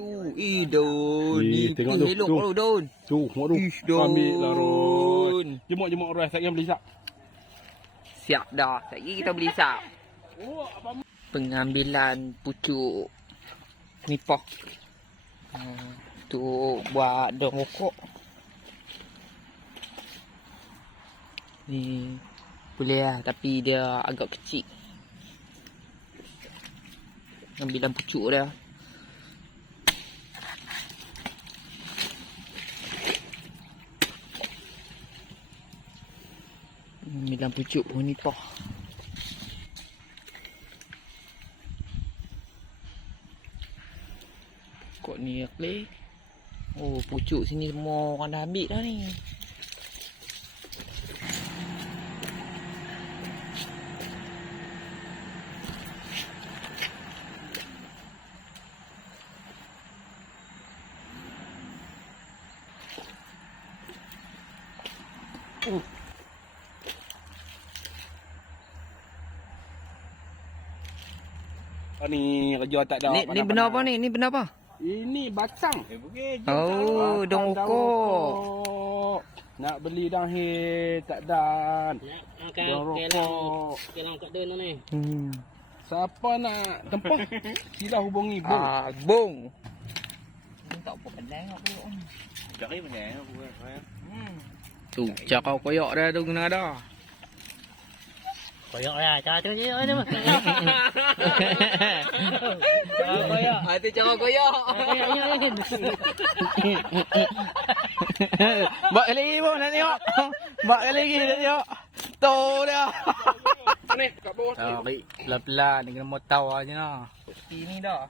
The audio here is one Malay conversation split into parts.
tu. Don. Ni tengok putih elok tu, Don. Tu, tengok tu. Don. Ambil lah, Ron. Jemuk orang saya beli sap. Siap dah. Lagi kita beli sap. Oh, abang. Pengambilan pucuk nipah. Tu buat dong rokok. Ni boleh lah, tapi dia agak kecil. Ambilan pucuk dia. Ambilan pucuk pun nipah. Kok ni akli. Oh, pucuk sini semua orang dah ambil dah ni. Ni kerja tak ada. Ni benda apa ni? Ni benda apa? Ini batang. Oh, dong rokok. Nak beli dah tak dan. Kelang kat dia ni. Siapa nak tempah? Sila hubungi Bung. Bung. Ni tak apa kedai aku. Cari mana aku. Tu, cakap koyak dah tu kena ada. Koyak lah. Cara tu je. Cara koyak. Tu cara koyak. Bak lagi pun nak tengok. Bak lagi nak tengok. Tu dia. Ni kat bawah ni. Baik, pelan-pelan ni kena motau aja nah. Ini dah.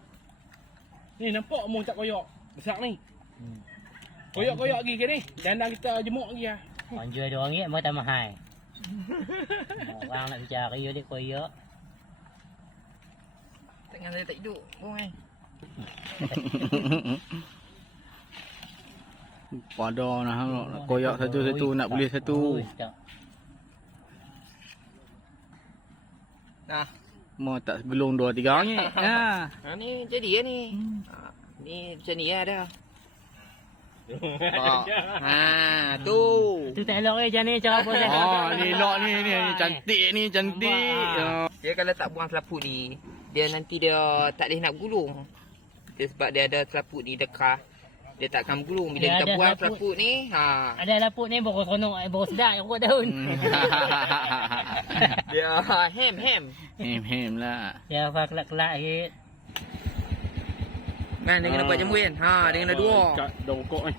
Ni nampak mu tak koyak. Besar ni. Koyak-koyak lagi ke ni? Dandang kita jemuk lagi ah. Orang jual RM2 mau tak mahal. Orang nak cari dia koyak. Tengah saya tak hidup. Bung eh. Pada nak koyak satu-satu nak beli satu. Nah, Mau tak gelung 2-3 orang ni. ni jadi ya ni. Ni macam ni ya dah. Tu. Tu tak elok je ni cara buat dia. Ni elok ni cantik ni cantik. Dia kalau tak buang selaput ni, dia nanti dia tak boleh nak gulung. Dia sebab dia ada selaput ni dekat. Dia tak akan gulung bila Dia kita ada buang selaput. selaput ni. Ada laput ni baru seronok, baru sedap aku daun. Dia hem. Hem lah. Ya fak kelak-kelak sikit. Kan dia kena buat jemur kan. Dia kena dua. Kat dongkok ni.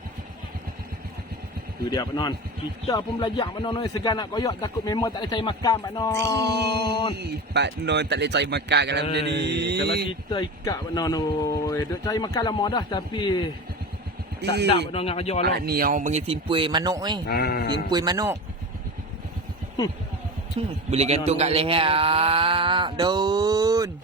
Tu dia Pak Non. Kita pun belajar Pak Non ni segan nak koyak takut memang tak boleh cari makan Pak Non. Pak Non tak boleh cari makan kalau benda ni. Kalau kita ikat Pak Non oi, duk cari makan lama dah tapi tak dak Pak Non dengan kerja lah. Ni orang panggil simpui manuk ni. Simpui manuk. Boleh gantung kat leher. Daun.